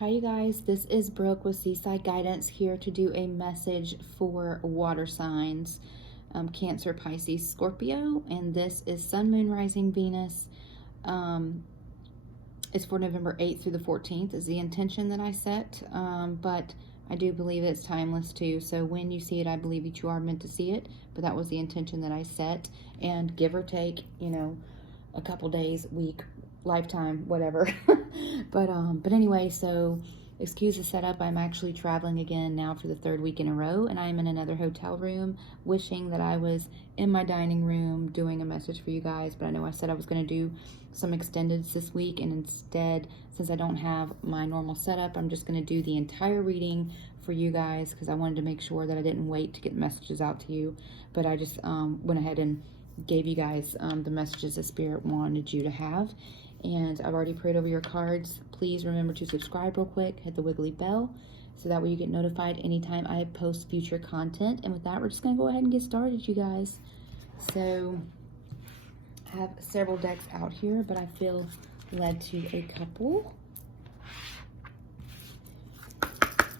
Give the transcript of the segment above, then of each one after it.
Hi you guys, this is Brooke with Seaside Guidance here to do a message for water signs, Cancer, Pisces, Scorpio, and this is Sun, Moon, Rising, Venus. It's for November 8th through the 14th is the intention that I set, but I do believe it's timeless too, so when you see it, I believe that you are meant to see it, but that was the intention that I set, and give or take, you know, a couple days, week, lifetime, whatever. But anyway, so excuse the setup. I'm actually traveling again now for the third week in a row, and I'm in another hotel room, wishing that I was in my dining room doing a message for you guys. But I know I said I was going to do some extendeds this week, and instead, since I don't have my normal setup, I'm just going to do the entire reading for you guys because I wanted to make sure that I didn't wait to get messages out to you. But I just went ahead and gave you guys the messages that Spirit wanted you to have. And I've already prayed over your cards. Please remember to subscribe real quick, hit the wiggly bell, so that way you get notified anytime I post future content. And with that, we're just going to go ahead and get started, you guys. So I have several decks out here, but I feel led to a couple.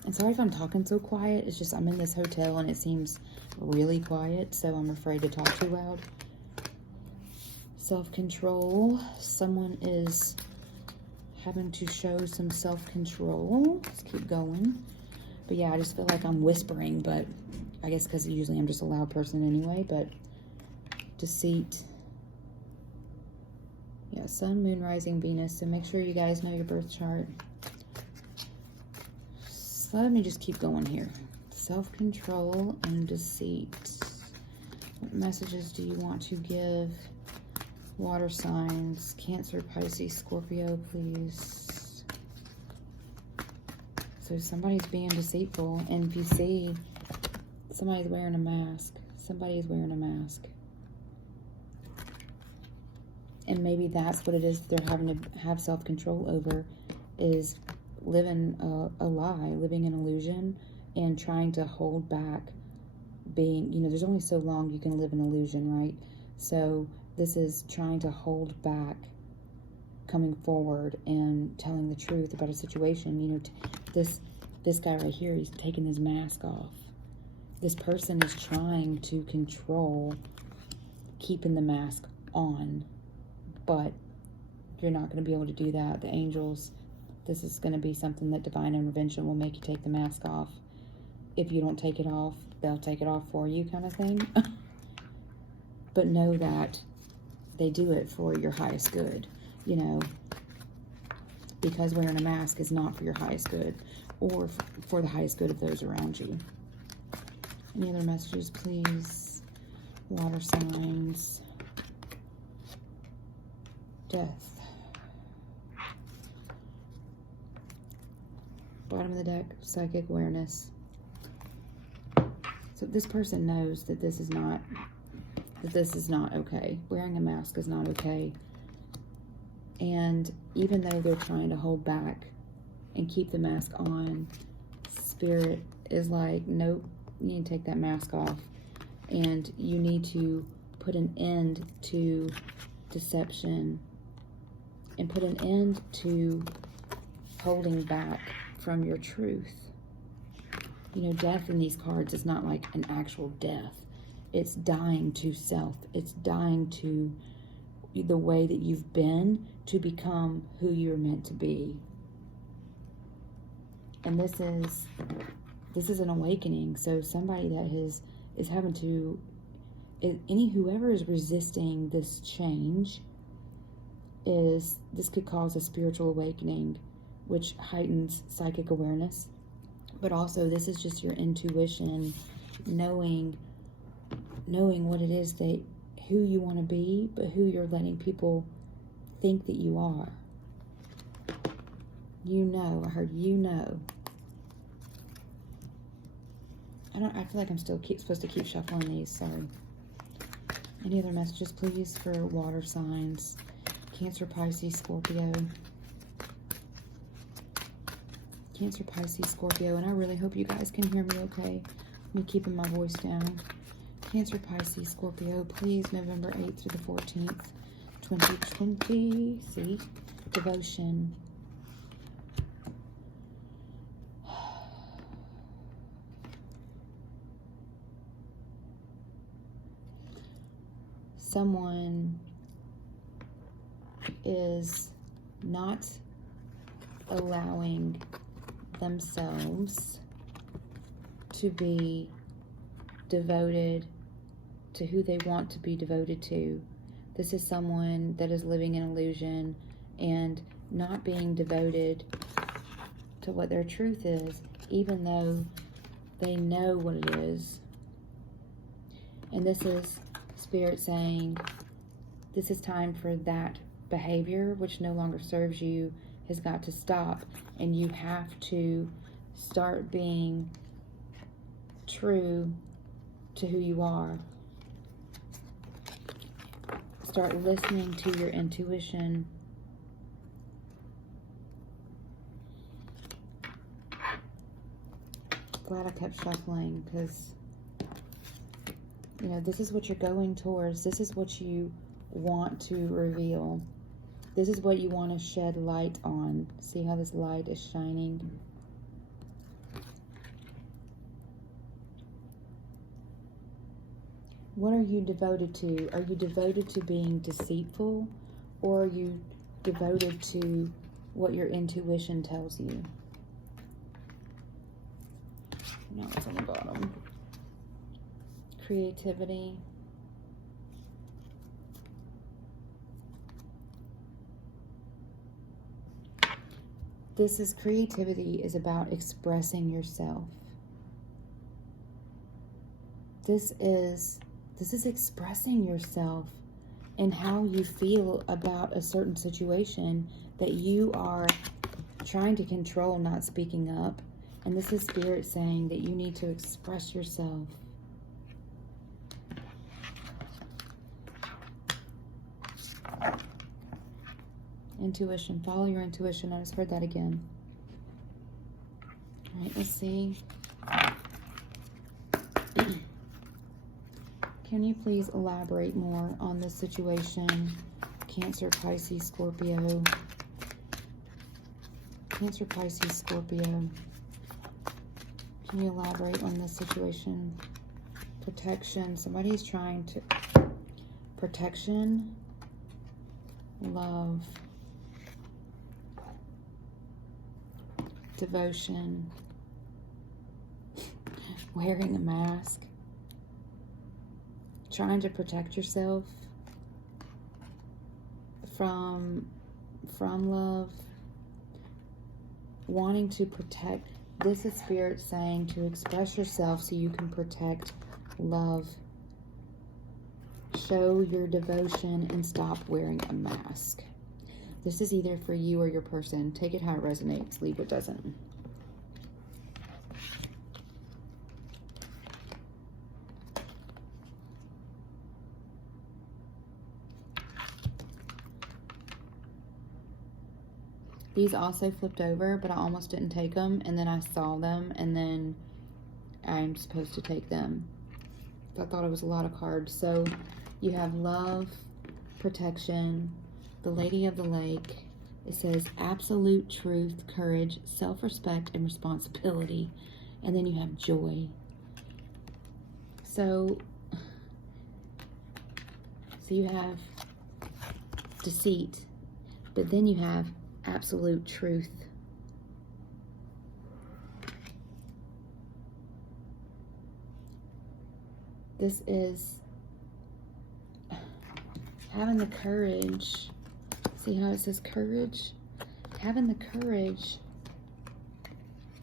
And sorry if I'm talking so quiet. It's just I'm in this hotel and it seems really quiet, so I'm afraid to talk too loud. Self-control. Someone is having to show some self-control. Let's keep going. But yeah, I just feel like I'm whispering, but I guess because usually I'm just a loud person anyway. But deceit. Yeah, Sun, Moon, Rising, Venus. So make sure you guys know your birth chart. So let me just keep going here. Self-control and deceit. What messages do you want to give water signs? Cancer, Pisces, Scorpio, please. So somebody's being deceitful, and if you see, somebody's wearing a mask. Somebody is wearing a mask. And maybe that's what it is they're having to have self-control over, is living a lie, living an illusion, and trying to hold back being, you know, there's only so long you can live an illusion, right? So this is trying to hold back coming forward and telling the truth about a situation. You know, this guy right here, he's taking his mask off. This person is trying to control keeping the mask on, but you're not going to be able to do that. The angels, this is going to be something that divine intervention will make you take the mask off. If you don't take it off, they'll take it off for you, kind of thing. But know that they do it for your highest good, you know, because wearing a mask is not for your highest good or for the highest good of those around you. Any other messages, please? Water signs. Death. Bottom of the deck, psychic awareness. So this person knows that this is not okay. Wearing a mask is not okay. And even though they're trying to hold back and keep the mask on, Spirit is like, nope, you need to take that mask off. And you need to put an end to deception and put an end to holding back from your truth. You know, death in these cards is not like an actual death. It's dying to self. It's dying to the way that you've been to become who you're meant to be. And this is an awakening. So somebody that is having to, whoever is resisting this change, this could cause a spiritual awakening, which heightens psychic awareness. But also, this is just your intuition, knowing what it is that who you want to be, but who you're letting people think that you are. You know, I heard you know. I feel like I'm still supposed to keep shuffling these, sorry. Any other messages, please, for water signs? Cancer, Pisces, Scorpio. Cancer, Pisces, Scorpio, and I really hope you guys can hear me okay. I'm keeping my voice down. Cancer, Pisces, Scorpio, please, November 8th through the 14th, 2020. See? Devotion. someone is not allowing themselves to be devoted to who they want to be devoted to. This is someone that is living in illusion and not being devoted to what their truth is, even though they know what it is. And this is Spirit saying, this is time for that behavior, which no longer serves you, has got to stop. And you have to start being true to who you are. Start listening to your intuition. Glad I kept shuffling, because, you know, this is what you're going towards. This is what you want to reveal. This is what you want to shed light on. See how this light is shining? What are you devoted to? Are you devoted to being deceitful, or are you devoted to what your intuition tells you? Now it's on the bottom. Creativity. Creativity is about expressing yourself. This is expressing yourself and how you feel about a certain situation that you are trying to control, not speaking up. And this is Spirit saying that you need to express yourself. Intuition. Follow your intuition. I just heard that again. All right, let's see. Can you please elaborate more on this situation? Cancer, Pisces, Scorpio. Cancer, Pisces, Scorpio. Can you elaborate on this situation? Protection. Somebody's trying to... Protection. Love. Devotion. Wearing a mask. Trying to protect yourself from love. Wanting to protect. This is Spirit saying to express yourself so you can protect love. Show your devotion and stop wearing a mask. This is either for you or your person. Take it how it resonates. Leave what doesn't. These also flipped over, but I almost didn't take them, and then I saw them, and then I'm supposed to take them. I thought it was a lot of cards. So you have love, protection, the Lady of the Lake. It says absolute truth, courage, self-respect, and responsibility. And then you have joy. So you have deceit, but then you have absolute truth. This is having the courage. See how it says courage? Having the courage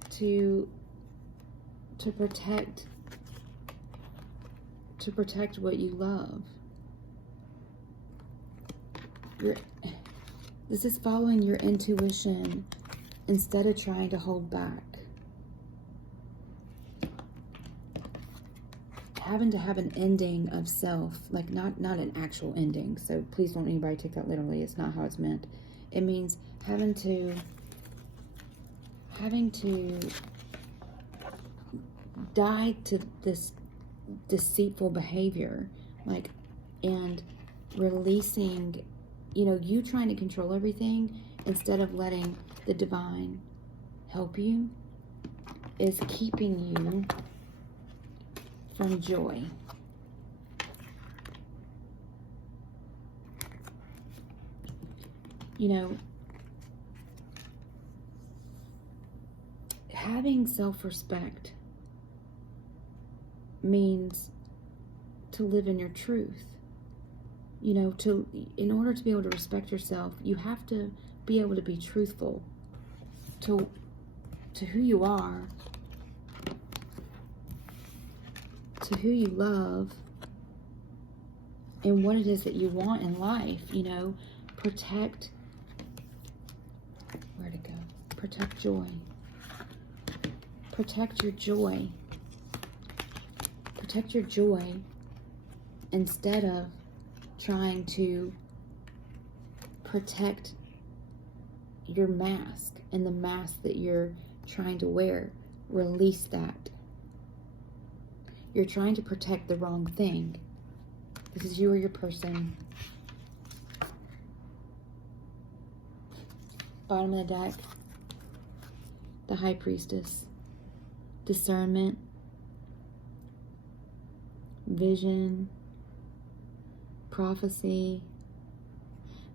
to protect what you love. This is following your intuition instead of trying to hold back. Having to have an ending of self, like not an actual ending. So please don't anybody take that literally. It's not how it's meant. It means having to die to this deceitful behavior, like, and releasing, you know, you trying to control everything instead of letting the divine help you is keeping you from joy. You know, having self-respect means to live in your truth. You know, in order to be able to respect yourself, you have to be able to be truthful to who you are, to who you love, and what it is that you want in life. You know, protect, where'd it go? Protect joy. Protect your joy. Protect your joy instead of trying to protect your mask and the mask that you're trying to wear. Release that. You're trying to protect the wrong thing. This is you or your person. Bottom of the deck, the High Priestess. Discernment, vision, prophecy.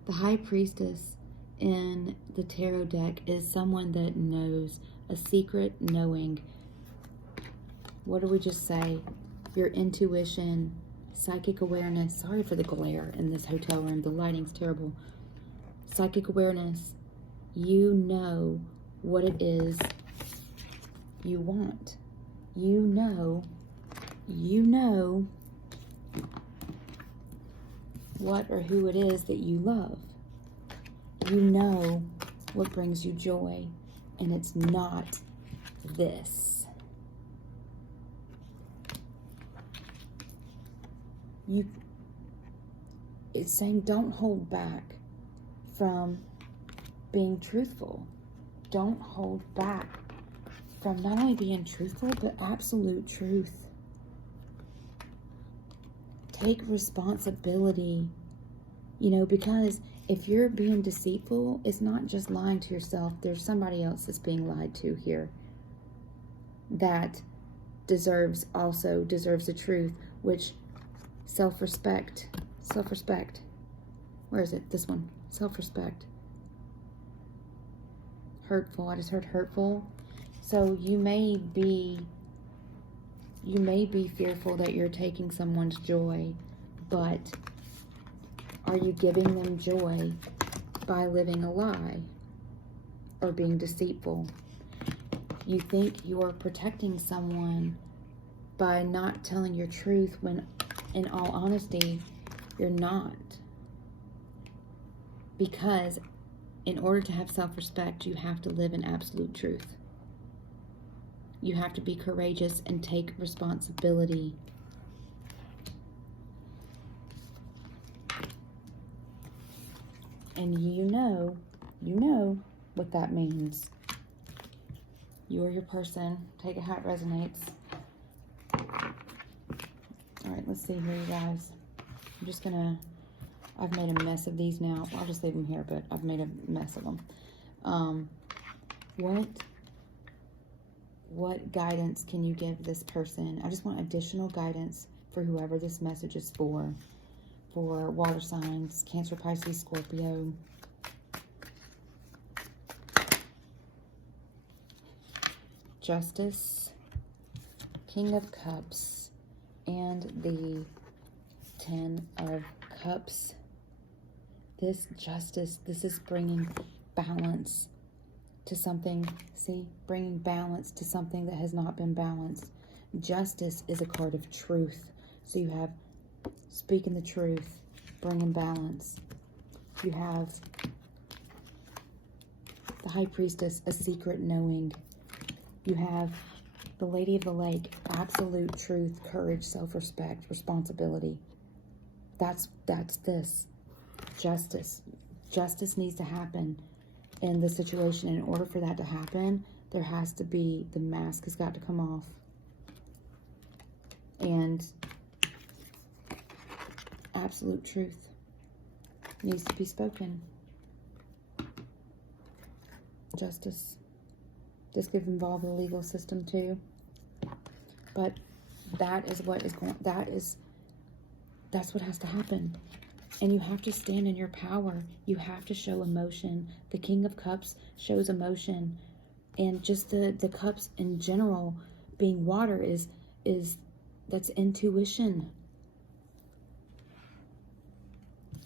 The High Priestess in the tarot deck is someone that knows a secret knowing. What do we just say? Your intuition, psychic awareness. Sorry for the glare in this hotel room. The lighting's terrible. Psychic awareness. You know what it is you want. You know what or who it is that you love. You know what brings you joy, and it's not this. It's saying don't hold back from being truthful. Don't hold back from not only being truthful, but absolute truth. Take responsibility, you know, because if you're being deceitful, it's not just lying to yourself. There's somebody else that's being lied to here that deserves the truth, which self-respect. Where is it? This one. Self-respect. Hurtful. I just heard hurtful. So you may be fearful that you're taking someone's joy, but are you giving them joy by living a lie or being deceitful? You think you're protecting someone by not telling your truth when, in all honesty, you're not. Because in order to have self-respect, you have to live in absolute truth. You have to be courageous and take responsibility. And you know what that means. You are your person. Take it how it resonates. All right, let's see here, you guys. I'm just gonna, I've made a mess of these now. I'll just leave them here, but I've made a mess of them. What guidance can you give this person? I just want additional guidance for whoever this message is for water signs, Cancer, Pisces, Scorpio. Justice, King of Cups, and the 10 of Cups. This justice, this is bringing balance to something. See, bringing balance to something that has not been balanced. Justice is a card of truth. So you have speaking the truth, bringing balance. You have the High Priestess, a secret knowing. You have the Lady of the Lake, absolute truth, courage, self-respect, responsibility. That's this. Justice. Justice needs to happen in the situation. In order for that to happen, there has to be, the mask has got to come off. And absolute truth needs to be spoken. Justice. This could involve the legal system too. But that is what is going, that's what has to happen. And you have to stand in your power. You have to show emotion. The King of Cups shows emotion. And just the cups in general, being water, is that's intuition.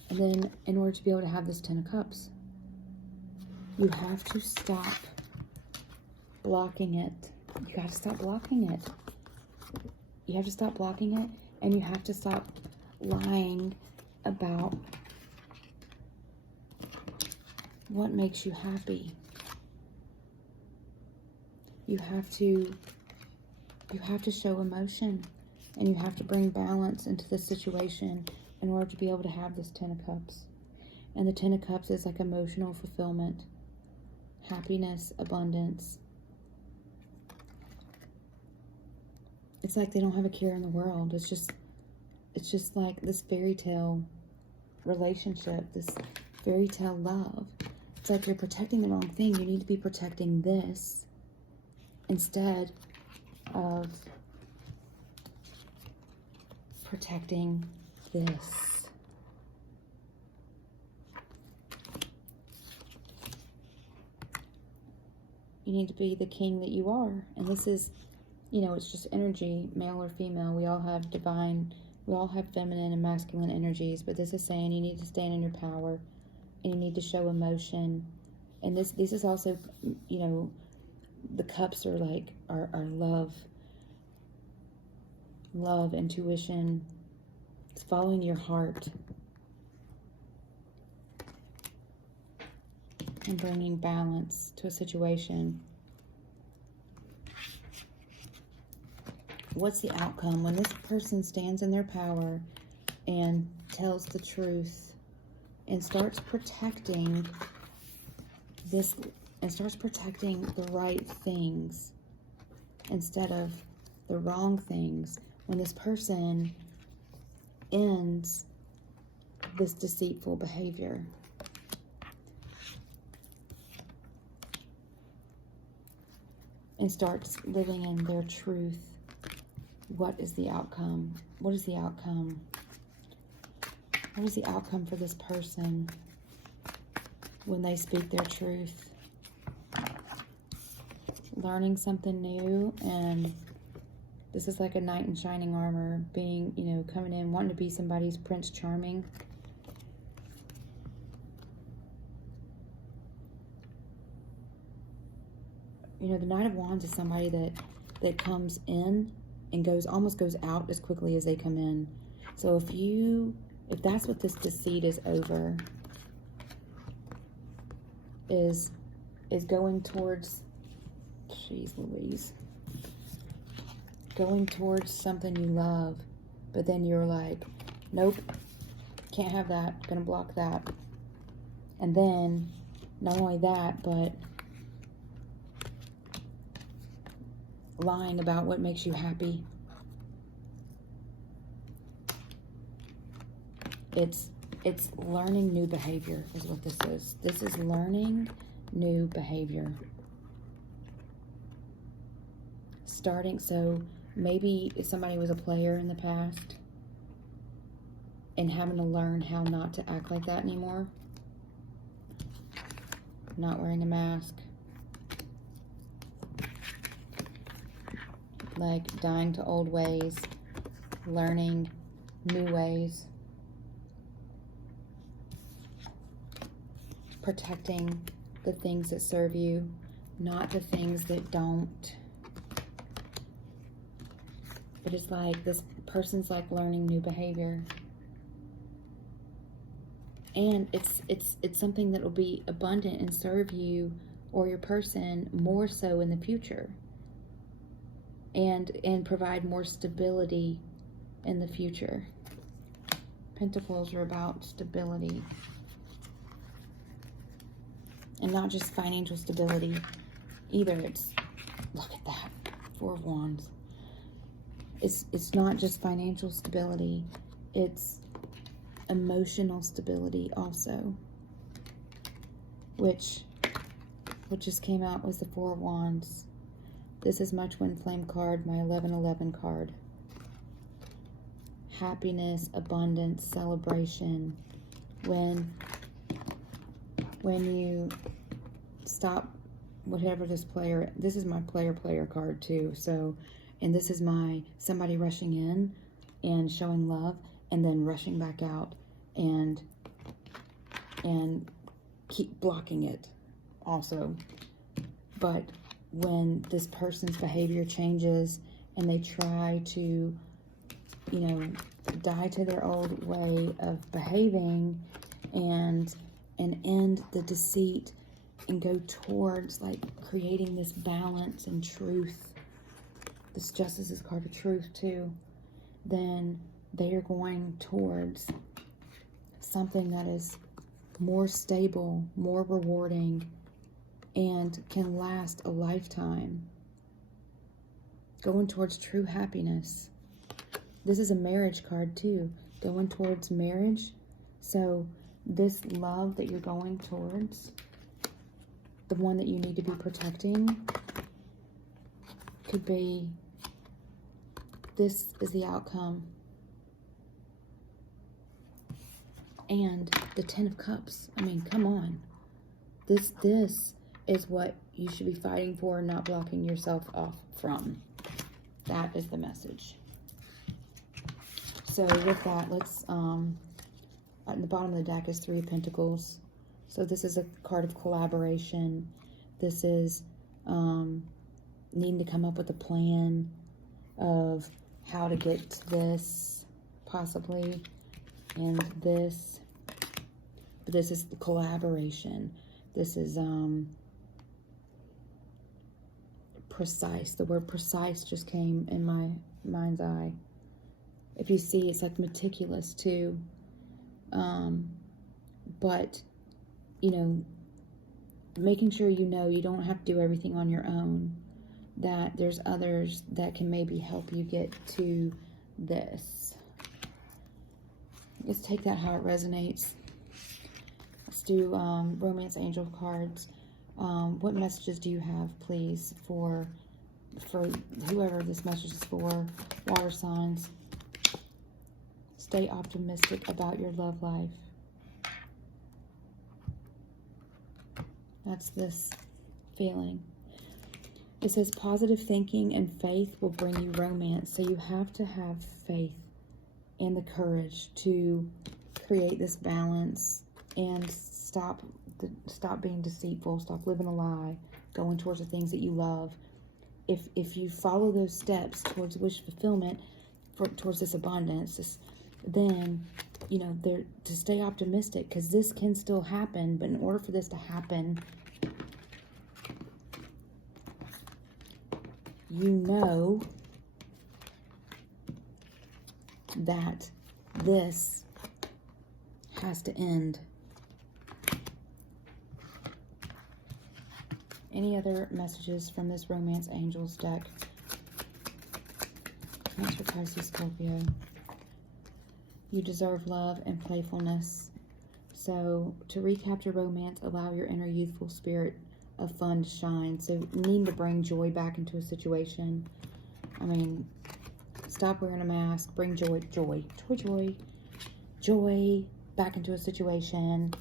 And then in order to be able to have this 10 of Cups, you have to stop blocking it. You have to stop blocking it. You have to stop blocking it, and you have to stop lying about what makes you happy. You have to show emotion, and you have to bring balance into the situation in order to be able to have this 10 of Cups. And the 10 of Cups is like emotional fulfillment, happiness, abundance. It's like they don't have a care in the world. It's just like this fairy tale relationship, this fairy tale love. It's like you're protecting the wrong thing. You need to be protecting this instead of protecting this. You need to be the king that you are. And this is, you know, it's just energy, male or female. We all have divine, we all have feminine and masculine energies, but this is saying you need to stand in your power, and you need to show emotion. And this is also, you know, the cups are like our love, intuition. It's following your heart and bringing balance to a situation. What's the outcome when this person stands in their power and tells the truth and starts protecting this, and starts protecting the right things instead of the wrong things? When this person ends this deceitful behavior, and starts living in their truth, what is the outcome? What is the outcome? What is the outcome for this person when they speak their truth? Learning something new, and this is like a knight in shining armor, being, you know, coming in, wanting to be somebody's Prince Charming. You know, the Knight of Wands is somebody that comes in and almost goes out as quickly as they come in. So if that's what this deceit is over, is going towards, jeez Louise, going towards something you love, but then you're like, nope, can't have that, gonna block that. And then not only that, but lying about what makes you happy. It's learning new behavior is what this is. This is learning new behavior. So maybe if somebody was a player in the past and having to learn how not to act like that anymore. Not wearing a mask. Like dying to old ways, learning new ways, protecting the things that serve you, not the things that don't. But it's like this person's like learning new behavior, and it's something that will be abundant and serve you or your person more so in the future. And provide more stability in the future. Pentacles are about stability. And not just financial stability either. It's, look at that, Four of Wands. It's not just financial stability. It's emotional stability also. Which just came out was the Four of Wands. This is my Twinflame card, my 1111 card. Happiness, abundance, celebration, when you stop whatever this is my player card too. So, and this is my somebody rushing in and showing love and then rushing back out and keep blocking it also. But when this person's behavior changes and they try to, you know, die to their old way of behaving and end the deceit and go towards like creating this balance and truth, this Justice is card of truth too, then they are going towards something that is more stable, more rewarding, and can last a lifetime. Going towards true happiness. This is a marriage card too, going towards marriage. So this love that you're going towards, the one that you need to be protecting, could be, this is the outcome. And the Ten of Cups. I mean, come on. This is what you should be fighting for, not blocking yourself off from. That is the message. So with that, let's, at the bottom of the deck is Three of Pentacles. So this is a card of collaboration. This is needing to come up with a plan of how to get to this, possibly, and this. But this is the collaboration. This is precise. The word precise just came in my mind's eye. If you see, it's like meticulous too. But, you know, making sure you know you don't have to do everything on your own. That there's others that can maybe help you get to this. Let's take that how it resonates. Let's do Romance Angel cards. What messages do you have, please, for whoever this message is for? Water signs. Stay optimistic about your love life. That's this feeling. It says positive thinking and faith will bring you romance. So you have to have faith and the courage to create this balance and stop being deceitful, stop living a lie, going towards the things that you love. If you follow those steps towards wish fulfillment, towards this abundance, then, you know, to stay optimistic, because this can still happen. But in order for this to happen, you know that this has to end. Any other messages from this Romance Angels deck? Cancer, Pisces, Scorpio. You deserve love and playfulness. So to recapture romance, allow your inner youthful spirit of fun to shine. So needing to bring joy back into a situation. I mean, stop wearing a mask. Bring joy back into a situation.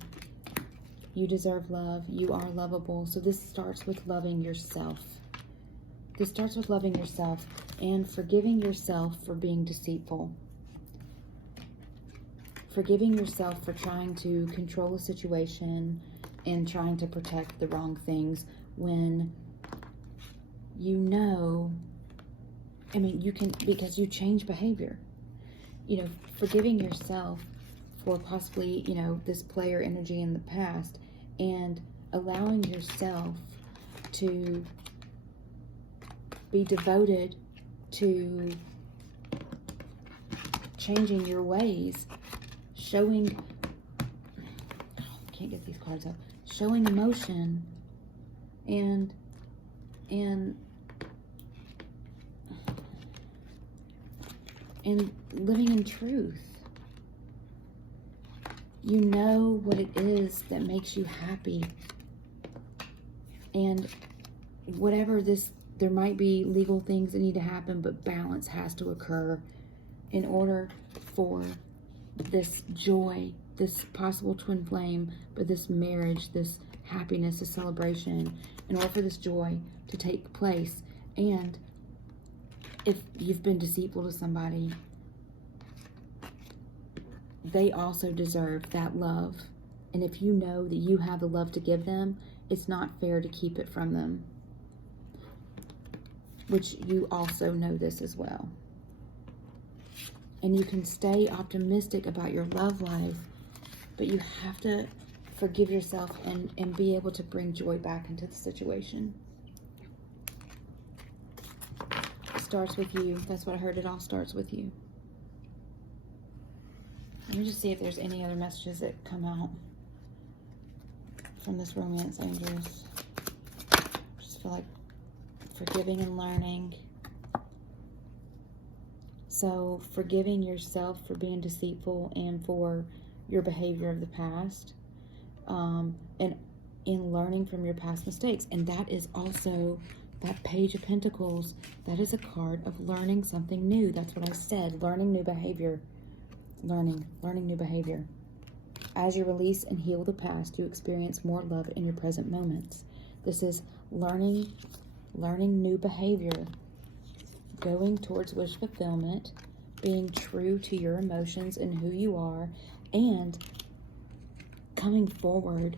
You deserve love. You are lovable. So this starts with loving yourself. This starts with loving yourself and forgiving yourself for being deceitful. Forgiving yourself for trying to control a situation and trying to protect the wrong things when you know, I mean, you can, because you change behavior. You know, forgiving yourself for possibly, you know, this player energy in the past, and allowing yourself to be devoted to changing your ways, showing, oh, I can't get these cards up, showing emotion and living in truth. You know what it is that makes you happy. And whatever this, there might be legal things that need to happen, but balance has to occur in order for this joy this possible twin flame, but this marriage, this happiness, this celebration, in order for this joy to take place. And if you've been deceitful to somebody, they also deserve that love. And if you know that you have the love to give them, it's not fair to keep it from them. Which you also know this as well. And you can stay optimistic about your love life, but you have to forgive yourself and be able to bring joy back into the situation. It starts with you. That's what I heard. It all starts with you. Let me just see if there's any other messages that come out from this romance, angels. I just feel like forgiving and learning. So forgiving yourself for being deceitful and for your behavior of the past, and in learning from your past mistakes. And that is also that Page of Pentacles. That is a card of learning something new. That's what I said. Learning new behavior. Learning new behavior. As you release and heal the past, you experience more love in your present moments. This is learning new behavior, going towards wish fulfillment, being true to your emotions and who you are, and coming forward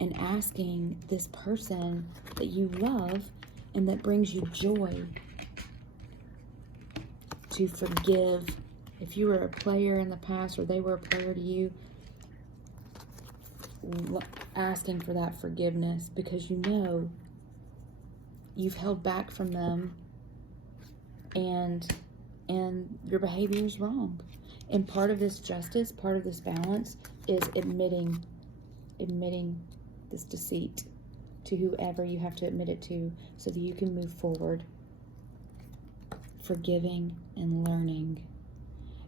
and asking this person that you love and that brings you joy to forgive. If you were a player in the past or they were a player to you, asking for that forgiveness because you know you've held back from them and your behavior is wrong. And part of this justice, part of this balance is admitting this deceit to whoever you have to admit it to so that you can move forward, forgiving and learning.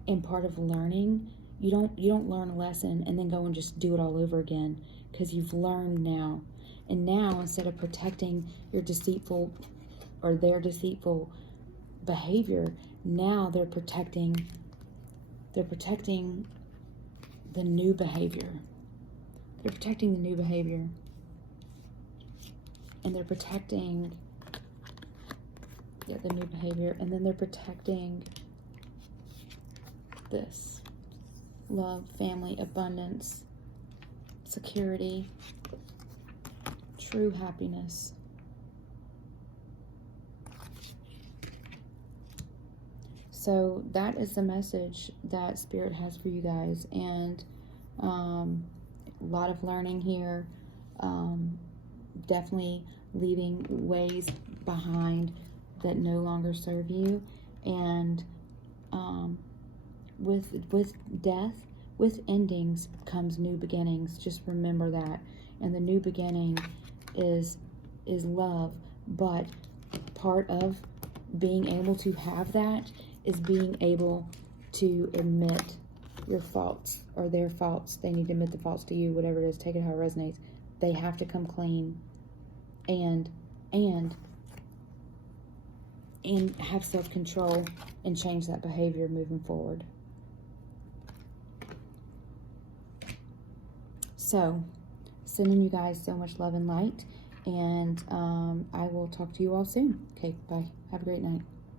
And part of learning, you don't learn a lesson and then go and just do it all over again, because you've learned now. And now, instead of protecting your deceitful or their deceitful behavior, now they're protecting the new behavior. They're protecting the new behavior. And they're protecting the new behavior. And then they're protecting this. Love, family, abundance, security, true happiness. So that is the message that Spirit has for you guys. And a lot of learning here. Definitely leaving ways behind that no longer serve you. And with death, with endings comes new beginnings. Just remember that. And the new beginning is love. But part of being able to have that is being able to admit your faults or their faults. They need to admit the faults to you, whatever it is, take it how it resonates. They have to come clean and have self-control and change that behavior moving forward. So, sending you guys so much love and light, and I will talk to you all soon. Okay, bye. Have a great night.